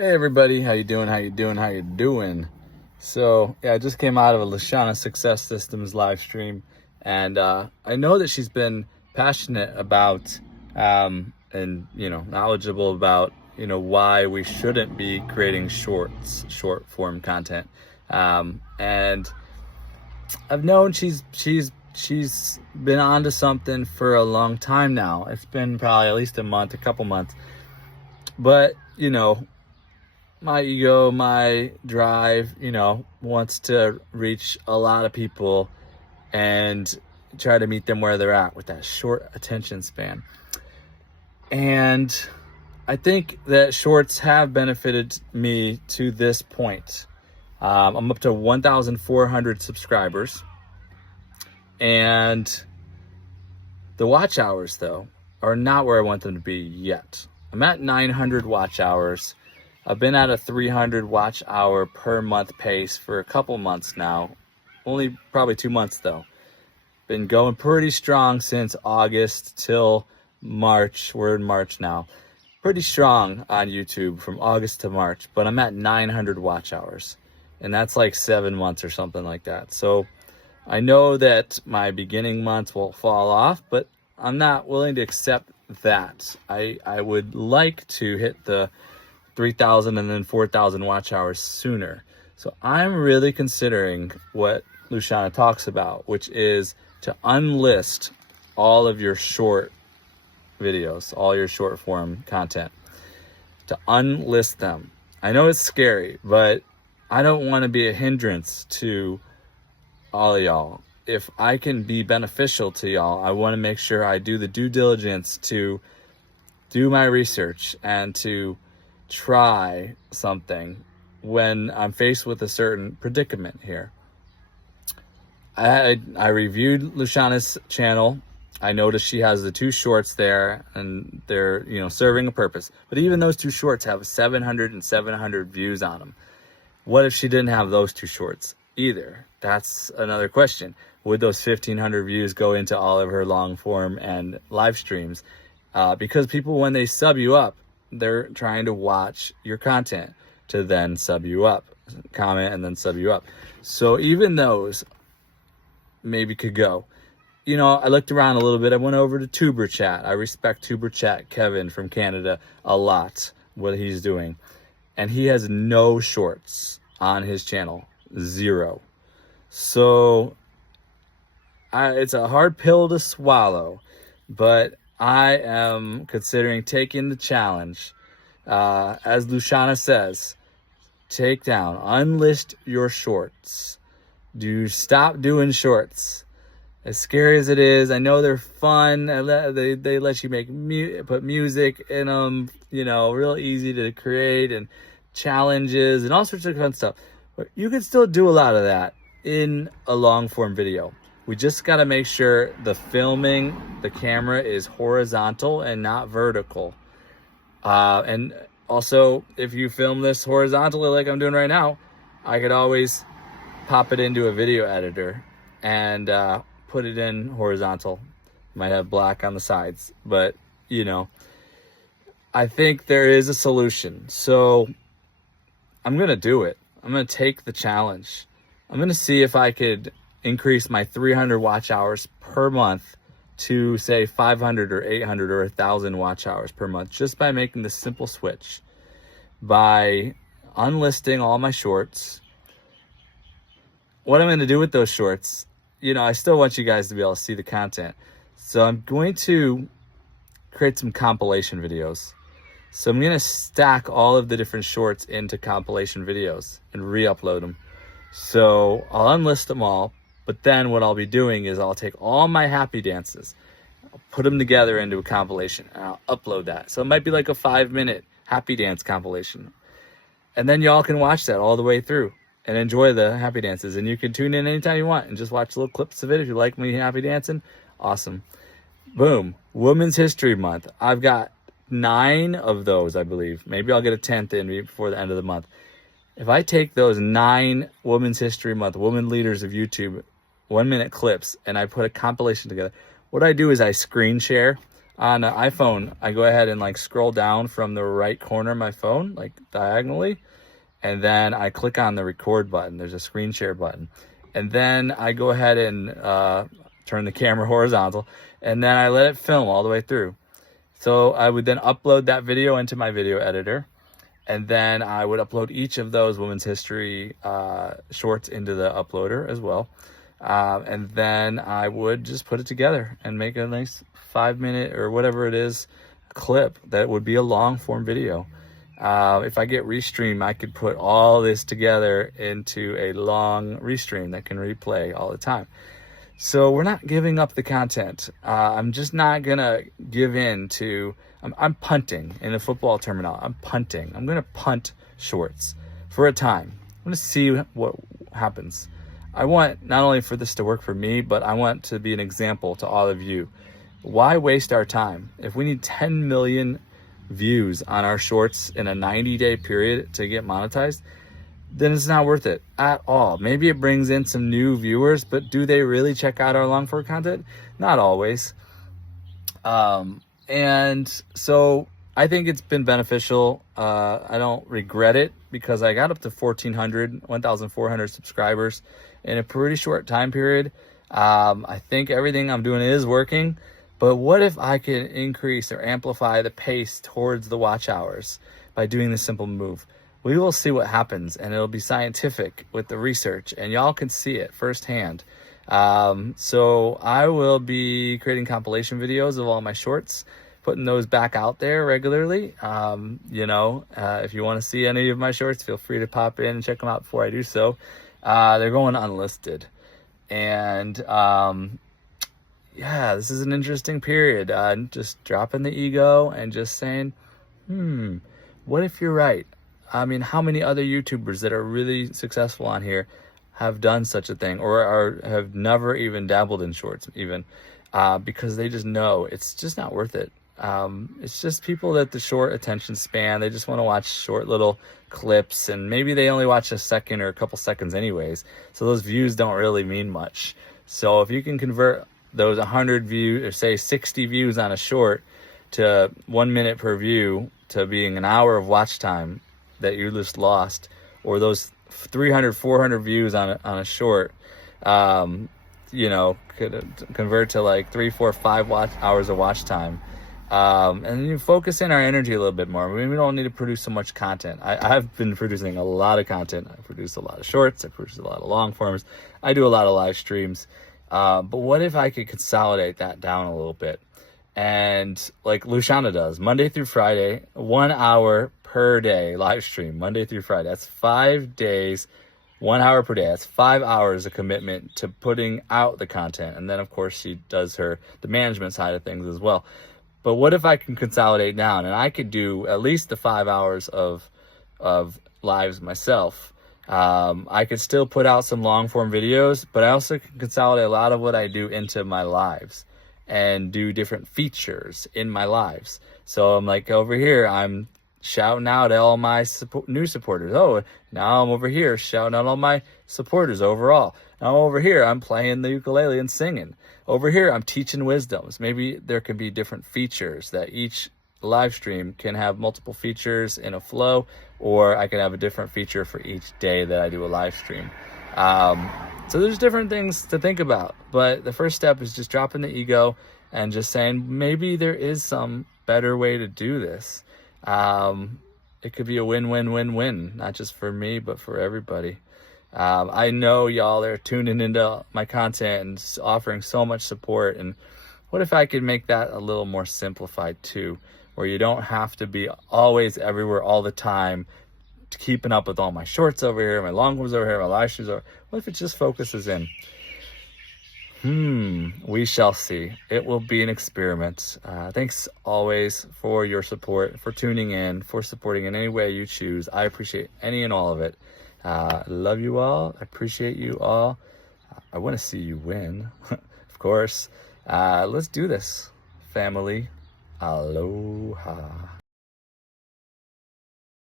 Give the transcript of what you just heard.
Hey everybody, how you doing? How you doing? How you doing? So yeah, I just came out of a Lashana Success Systems live stream, and I know that she's been passionate about and knowledgeable about why we shouldn't be creating short form content, and I've known she's been onto something for a long time now. It's been probably at least a couple months, but my ego, my drive, wants to reach a lot of people and try to meet them where they're at with that short attention span. And I think that shorts have benefited me to this point. I'm up to 1,400 subscribers. And the watch hours, though, are not where I want them to be yet. I'm at 900 watch hours. I've been at a 300 watch hour per month pace for a couple months now. Only probably 2 months though. Been going pretty strong since August till March. We're in March now. Pretty strong on YouTube from August to March, but I'm at 900 watch hours. And that's like 7 months or something like that. So I know that my beginning months will fall off, but I'm not willing to accept that. I would like to hit the 3,000 and then 4,000 watch hours sooner. So I'm really considering what Luciana talks about, which is to unlist all of your short videos, all your short form content, to unlist them. I know it's scary, but I don't want to be a hindrance to all of y'all. If I can be beneficial to y'all, I want to make sure I do the due diligence to do my research and to try something when I'm faced with a certain predicament here. I reviewed Luciana's channel. I noticed she has the 2 shorts there, and they're serving a purpose. But even those 2 shorts have 700 and 700 views on them. What if she didn't have those 2 shorts either? That's another question. Would those 1,500 views go into all of her long form and live streams? Because people, when they sub you up, they're trying to watch your content to then sub you up, comment and then sub you up. So even those maybe could go. I looked around a little bit. I went over to Tuber Chat. I respect Tuber Chat, Kevin from Canada, a lot, what he's doing. And he has no shorts on his channel, 0. So it's a hard pill to swallow, but I am considering taking the challenge. As Luciana says, take down, unlist your shorts. Stop doing shorts. As scary as it is, I know they're fun. They let you put music in them, real easy to create, and challenges and all sorts of fun stuff. But you can still do a lot of that in a long form video. We just got to make sure the camera is horizontal and not vertical. And also, if you film this horizontally like I'm doing right now, I could always pop it into a video editor and put it in horizontal. Might have black on the sides, but I think there is a solution. So I'm going to do it. I'm going to take the challenge. I'm going to see if I could increase my 300 watch hours per month to say 500 or 800 or 1,000 watch hours per month, just by making the simple switch, by unlisting all my shorts. What I'm going to do with those shorts, I still want you guys to be able to see the content. So I'm going to create some compilation videos. So I'm going to stack all of the different shorts into compilation videos and re-upload them. So I'll unlist them all, but then what I'll be doing is I'll take all my happy dances, I'll put them together into a compilation, and I'll upload that. So it might be like a 5-minute happy dance compilation. And then y'all can watch that all the way through and enjoy the happy dances. And you can tune in anytime you want and just watch little clips of it. If you like me happy dancing, awesome. Boom. Women's History Month. I've got 9 of those, I believe. Maybe I'll get a 10th in before the end of the month. If I take those 9 Women's History Month, women leaders of YouTube, 1-minute clips, and I put a compilation together, what I do is I screen share on an iPhone, I go ahead and like scroll down from the right corner of my phone, like diagonally, and then I click on the record button. There's a screen share button. And then I go ahead and turn the camera horizontal, and then I let it film all the way through. So I would then upload that video into my video editor, and then I would upload each of those women's history shorts into the uploader as well. And then I would just put it together and make a nice 5-minute or whatever it is clip that would be a long form video. If I get Restream, I could put all this together into a long Restream that can replay all the time. So we're not giving up the content. I'm just not gonna give in to, I'm punting in the football terminology. I'm punting. I'm gonna punt shorts for a time. I'm gonna see what happens. I want not only for this to work for me, but I want to be an example to all of you. Why waste our time? If we need 10 million views on our shorts in a 90-day period to get monetized, then it's not worth it at all. Maybe it brings in some new viewers, but do they really check out our long form content? Not always. And so I think it's been beneficial. I don't regret it because I got up to 1,400 subscribers in a pretty short time period. I think everything I'm doing is working, but what if I could increase or amplify the pace towards the watch hours by doing this simple move? We will see what happens, and it'll be scientific with the research, and y'all can see it firsthand. So I will be creating compilation videos of all my shorts, putting those back out there regularly. If you want to see any of my shorts, feel free to pop in and check them out before I do so. They're going unlisted. And this is an interesting period. Just dropping the ego and just saying, what if you're right? I mean, how many other YouTubers that are really successful on here have done such a thing or have never even dabbled in shorts even because they just know it's just not worth it. It's just people that the short attention span, they just want to watch short little clips, and maybe they only watch a second or a couple seconds anyways. So those views don't really mean much. So if you can convert those 100 views or say 60 views on a short to 1 minute per view to being an hour of watch time that you just lost, or those 300, 400 views on a short, could convert to like 3, 4, 5 hours of watch time. And you focus in our energy a little bit more. We don't need to produce so much content. I've been producing a lot of content. I produce a lot of shorts. I produce a lot of long forms. I do a lot of live streams. But what if I could consolidate that down a little bit? And like Luciana does, Monday through Friday, 1 hour per day live stream, Monday through Friday. That's 5 days, 1 hour per day. That's 5 hours of commitment to putting out the content. And then, of course, she does the management side of things as well. But what if I can consolidate down and I could do at least the 5 hours of lives myself? I could still put out some long form videos, but I also can consolidate a lot of what I do into my lives and do different features in my lives. So I'm like over here, I'm shouting out at all my new supporters. Oh, now I'm over here shouting out all my supporters overall. Now over here, I'm playing the ukulele and singing. Over here, I'm teaching wisdoms. Maybe there could be different features that each live stream can have multiple features in a flow, or I can have a different feature for each day that I do a live stream. So there's different things to think about, but the first step is just dropping the ego and just saying, maybe there is some better way to do this. It could be a win-win-win-win, not just for me, but for everybody. I know y'all are tuning into my content and offering so much support. And what if I could make that a little more simplified too, where you don't have to be always everywhere all the time, keeping up with all my shorts over here, my long ones over here, my live streams over. What if it just focuses in? We shall see. It will be an experiment. Thanks always for your support, for tuning in, for supporting in any way you choose. I appreciate any and all of it. Love you all. I appreciate you all. I want to see you win, of course. Let's do this, family. Aloha.